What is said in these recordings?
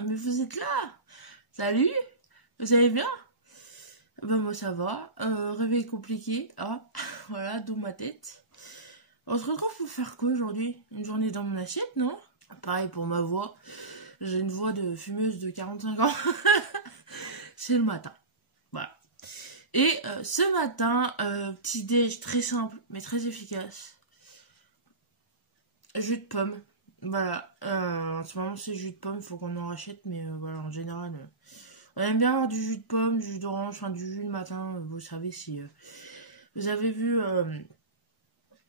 mais vous êtes là. Salut, vous allez bien? Ben moi ça va, réveil compliqué, hein. Voilà, d'où ma tête. On se retrouve pour faire quoi aujourd'hui? Une journée dans mon assiette, non? Pareil pour ma voix, j'ai une voix de fumeuse de 45 ans. C'est le matin, voilà. Et ce matin, petit déj très simple, mais très efficace. Jus de pomme. Voilà, en ce moment c'est jus de pomme, faut qu'on en rachète, mais voilà, en général, on aime bien avoir du jus de pomme, du jus d'orange, enfin du jus le matin, vous savez si vous avez vu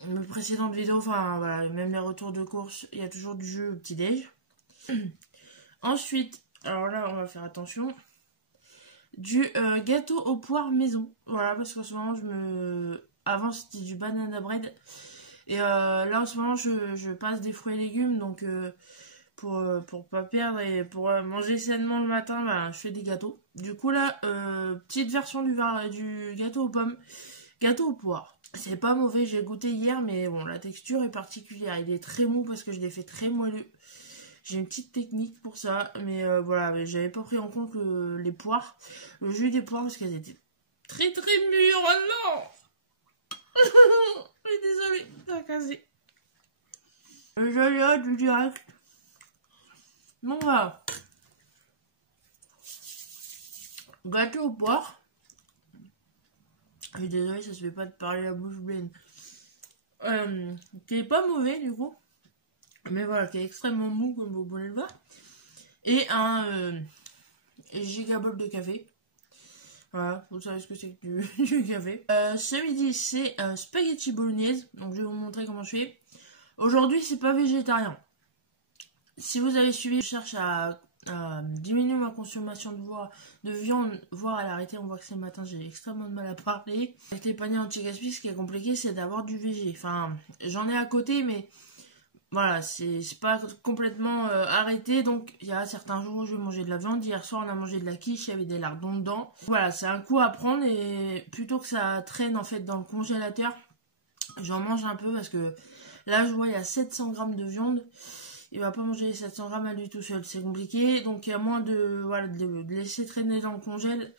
mes précédentes vidéos, enfin voilà, même les retours de course, il y a toujours du jus au petit-déj. Ensuite, alors là on va faire attention, du gâteau aux poires maison, voilà, parce qu'en ce moment avant c'était du banana bread. Et là en ce moment je passe des fruits et légumes, donc pour pas perdre et pour manger sainement le matin, bah, je fais des gâteaux. Du coup là, petite version du gâteau aux pommes, gâteau aux poires. C'est pas mauvais, j'ai goûté hier, mais bon, la texture est particulière, il est très mou parce que je l'ai fait très moelleux. J'ai une petite technique pour ça, mais voilà, j'avais pas pris en compte les poires, le jus des poires parce qu'elles étaient très mûres, oh non. Je suis désolée, ça a cassé. J'ai du direct. Bon voilà. Gâteau aux poires. Je suis désolée, ça se fait pas de parler la bouche pleine. Qui est pas mauvais du coup. Mais voilà, qui est extrêmement mou comme vous pouvez le voir. Et un gigabol de café. Voilà, vous savez ce que c'est que du café. Ce midi, c'est spaghetti bolognaise. Donc, je vais vous montrer comment je fais. Aujourd'hui, c'est pas végétarien. Si vous avez suivi, je cherche à diminuer ma consommation de viande, voire à l'arrêter. On voit que ce matin, j'ai extrêmement de mal à parler. Avec les paniers anti-gaspi, ce qui est compliqué, c'est d'avoir du végé. Enfin, j'en ai à côté, mais voilà, c'est pas complètement arrêté, donc il y a certains jours où je vais manger de la viande. Hier soir on a mangé de la quiche, il y avait des lardons dedans. Voilà, c'est un coup à prendre et plutôt que ça traîne en fait dans le congélateur, j'en mange un peu parce que là je vois il y a 700 grammes de viande. Il va pas manger les 700 grammes à lui tout seul, c'est compliqué. Donc il y a moins de laisser traîner dans le congèle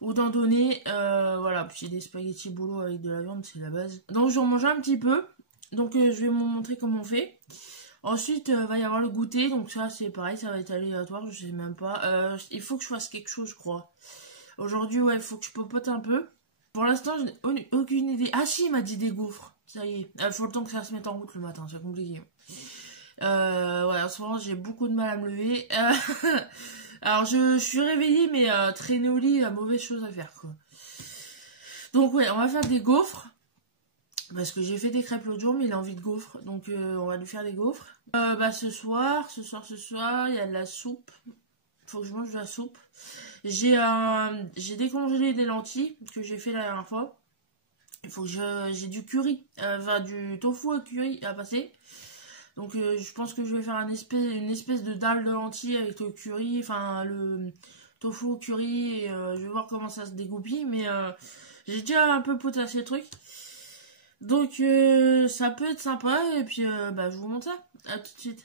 ou d'en donner. Voilà, puis des spaghettis bolo avec de la viande, c'est la base. Donc j'en mange un petit peu. Donc je vais vous montrer comment on fait. Ensuite va y avoir le goûter, donc ça c'est pareil, ça va être aléatoire, je sais même pas. Il faut que je fasse quelque chose je crois. Aujourd'hui ouais, il faut que je popote un peu. Pour l'instant je n'ai aucune idée. Ah si, il m'a dit des gaufres, ça y est. Il faut le temps que ça se mette en route le matin, c'est compliqué. Ouais, en ce moment j'ai beaucoup de mal à me lever. Alors je suis réveillée mais traîner au lit, mauvaise chose à faire quoi. Donc ouais, on va faire des gaufres. Parce que j'ai fait des crêpes l'autre jour, mais il a envie de gaufres. Donc on va lui faire des gaufres. Ce soir, il y a de la soupe. Faut que je mange de la soupe. J'ai décongelé des lentilles que j'ai fait la dernière fois. Il faut que j'ai du curry. Enfin, du tofu au curry à passer. Donc je pense que je vais faire une espèce de dalle de lentilles avec le curry. Enfin, le tofu au curry. Et, je vais voir comment ça se dégoupille. Mais j'ai déjà un peu potassé le truc. Donc ça peut être sympa et puis je vous montre ça. À tout de suite.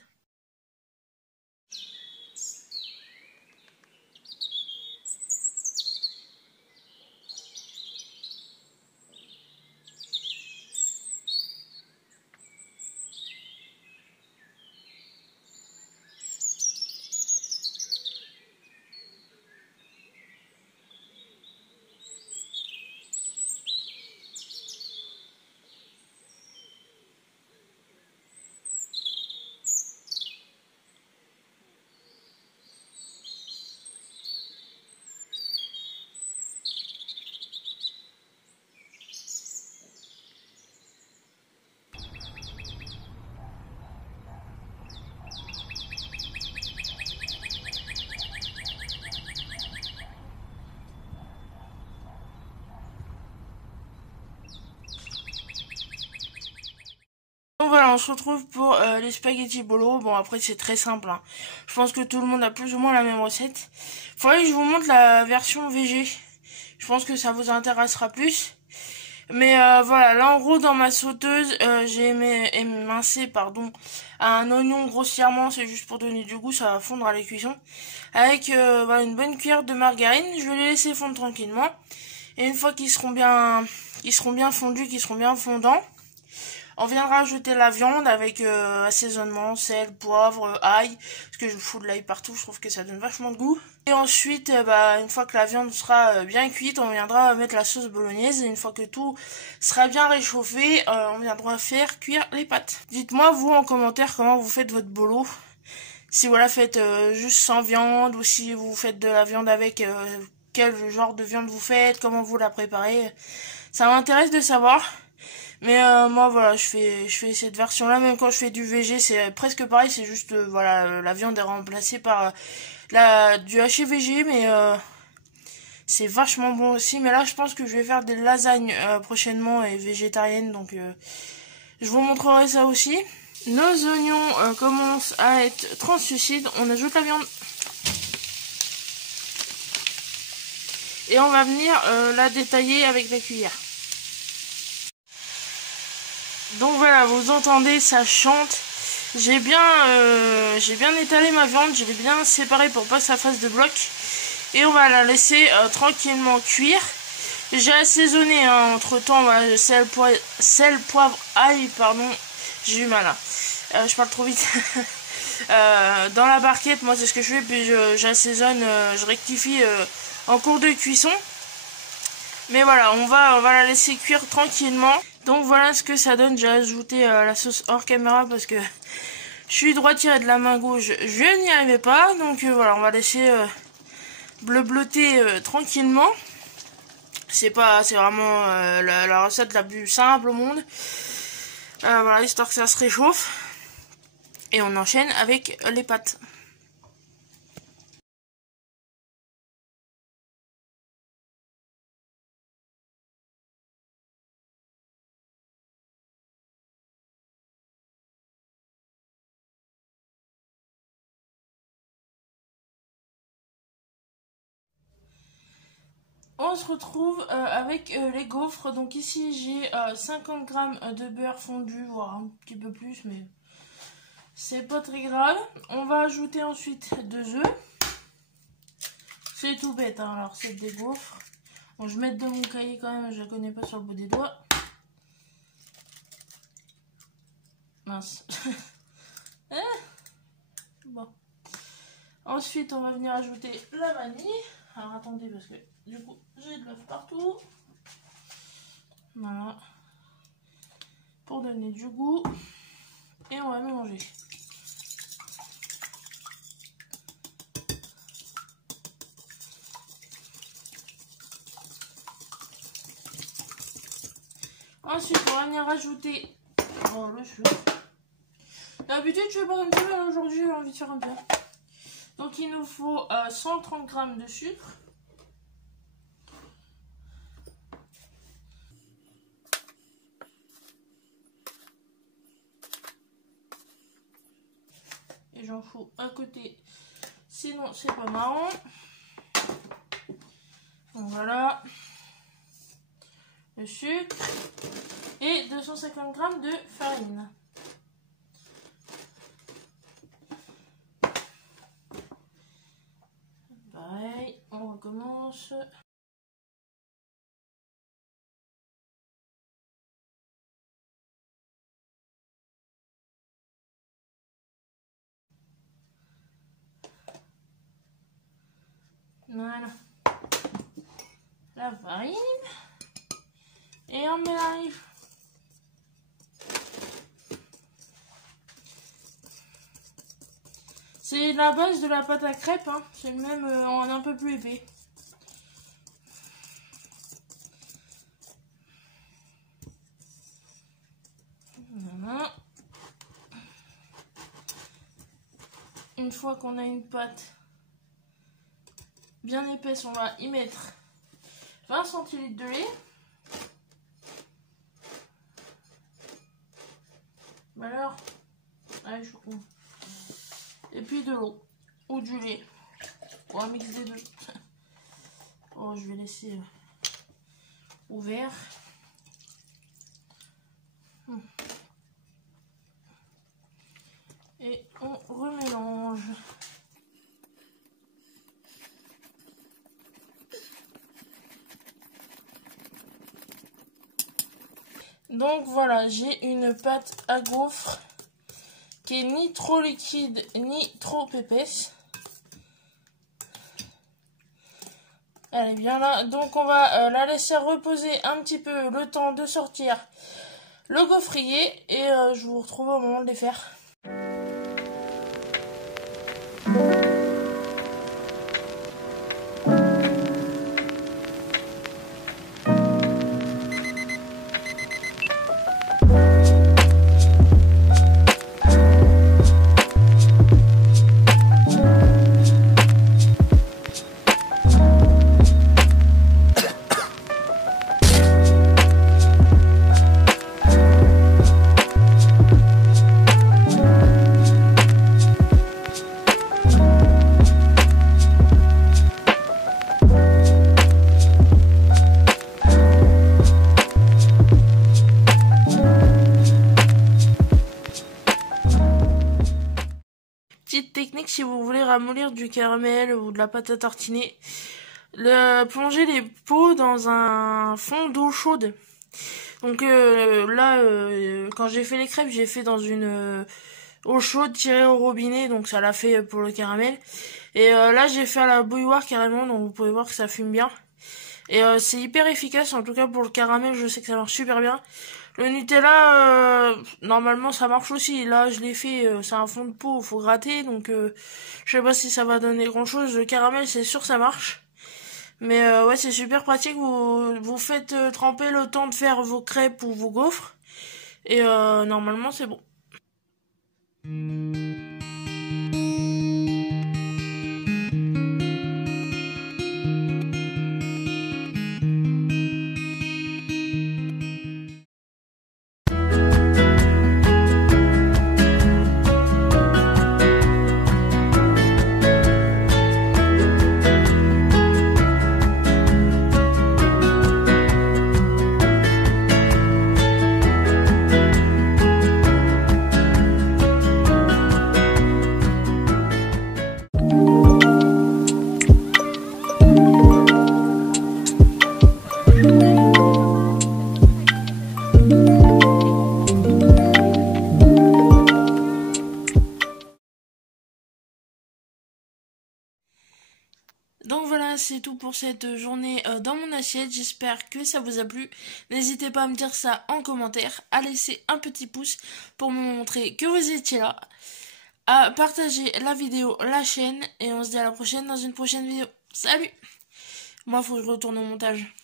Donc voilà, on se retrouve pour les spaghettis bolo. Bon, après c'est très simple, hein. Je pense que tout le monde a plus ou moins la même recette. Faudrait que je vous montre la version VG. Je pense que ça vous intéressera plus. Mais voilà, là en gros dans ma sauteuse, j'ai émincé un oignon grossièrement, c'est juste pour donner du goût, ça va fondre à la cuisson. Avec voilà, une bonne cuillère de margarine, je vais les laisser fondre tranquillement. Et une fois qu'ils seront bien fondus, qu'ils seront bien fondants, on viendra ajouter la viande avec assaisonnement, sel, poivre, ail, parce que je fous de l'ail partout, je trouve que ça donne vachement de goût. Et ensuite, une fois que la viande sera bien cuite, on viendra mettre la sauce bolognaise. Et une fois que tout sera bien réchauffé, on viendra faire cuire les pâtes. Dites-moi vous en commentaire comment vous faites votre bolo. Si vous la faites juste sans viande ou si vous faites de la viande avec quel genre de viande vous faites, comment vous la préparez. Ça m'intéresse de savoir. Mais moi voilà, je fais cette version là, même quand je fais du VG, c'est presque pareil, c'est juste voilà, la viande est remplacée par du haché VG, mais c'est vachement bon aussi. Mais là je pense que je vais faire des lasagnes prochainement et végétariennes, donc je vous montrerai ça aussi. Nos oignons commencent à être translucides, on ajoute la viande. Et on va venir la détailler avec la cuillère. Donc voilà, vous entendez, ça chante. J'ai bien étalé ma viande, je l'ai bien séparée pour pas que ça fasse de bloc. Et on va la laisser tranquillement cuire. J'ai assaisonné entre temps, voilà, sel, poivre, ail, pardon. J'ai eu mal là. Je parle trop vite. Dans la barquette, moi c'est ce que je fais, puis j'assaisonne, je rectifie en cours de cuisson. Mais voilà, on va la laisser cuire tranquillement. Donc voilà ce que ça donne. J'ai ajouté la sauce hors caméra parce que je suis droitière et de la main gauche, je n'y arrivais pas. Donc voilà, on va laisser bleuter tranquillement. C'est vraiment la recette la plus simple au monde. Voilà, histoire que ça se réchauffe. Et on enchaîne avec les pâtes. On se retrouve avec les gaufres. Donc ici j'ai 50 g de beurre fondu, voire un petit peu plus, mais c'est pas très grave. On va ajouter ensuite 2 œufs. C'est tout bête, hein. Alors c'est des gaufres. Bon, je vais mettre de mon cahier quand même, je la connais pas sur le bout des doigts. Mince. Bon. Ensuite on va venir ajouter la vanille. Alors attendez parce que du coup j'ai de l'œuf partout. Voilà. Pour donner du goût. Et on va mélanger. Ensuite on va venir rajouter le sucre. D'habitude je fais pas comme ça, mais aujourd'hui j'ai envie de faire un peu. Donc il nous faut 130 g de sucre. Et j'en fous à côté, sinon c'est pas marrant. Donc voilà. Le sucre. Et 250 g de farine. Pareil, on recommence. Voilà. La farine. Et on mélange. C'est la base de la pâte à crêpes, hein. C'est le même en un peu plus épais. Voilà. Une fois qu'on a une pâte bien épaisse, on va y mettre 20 centilitres de lait. Bah alors, allez, je coupe. Et puis de l'eau ou du lait pour un mix des deux. Oh, je vais laisser ouvert. Et on remélange. Donc voilà, j'ai une pâte à gaufres qui est ni trop liquide ni trop épaisse. Elle est bien là. Donc on va la laisser reposer un petit peu le temps de sortir le gaufrier. Et je vous retrouve au moment de les faire. Petite technique si vous voulez ramollir du caramel ou de la pâte à tartiner, plongez les pots dans un fond d'eau chaude. Donc là, quand j'ai fait les crêpes, j'ai fait dans une eau chaude tirée au robinet, donc ça l'a fait pour le caramel. Et là, j'ai fait à la bouilloire carrément, donc vous pouvez voir que ça fume bien. Et c'est hyper efficace, en tout cas pour le caramel, je sais que ça marche super bien. Le Nutella, normalement ça marche aussi. Là, je l'ai fait, c'est un fond de pot, faut gratter, donc je sais pas si ça va donner grand chose. Le caramel, c'est sûr ça marche. Mais ouais, c'est super pratique. Vous faites tremper le temps de faire vos crêpes ou vos gaufres. Et normalement, c'est bon. Donc voilà, c'est tout pour cette journée dans mon assiette. J'espère que ça vous a plu. N'hésitez pas à me dire ça en commentaire, à laisser un petit pouce pour me montrer que vous étiez là, à partager la vidéo, la chaîne, et on se dit à la prochaine dans une prochaine vidéo. Salut! Moi, faut que je retourne au montage.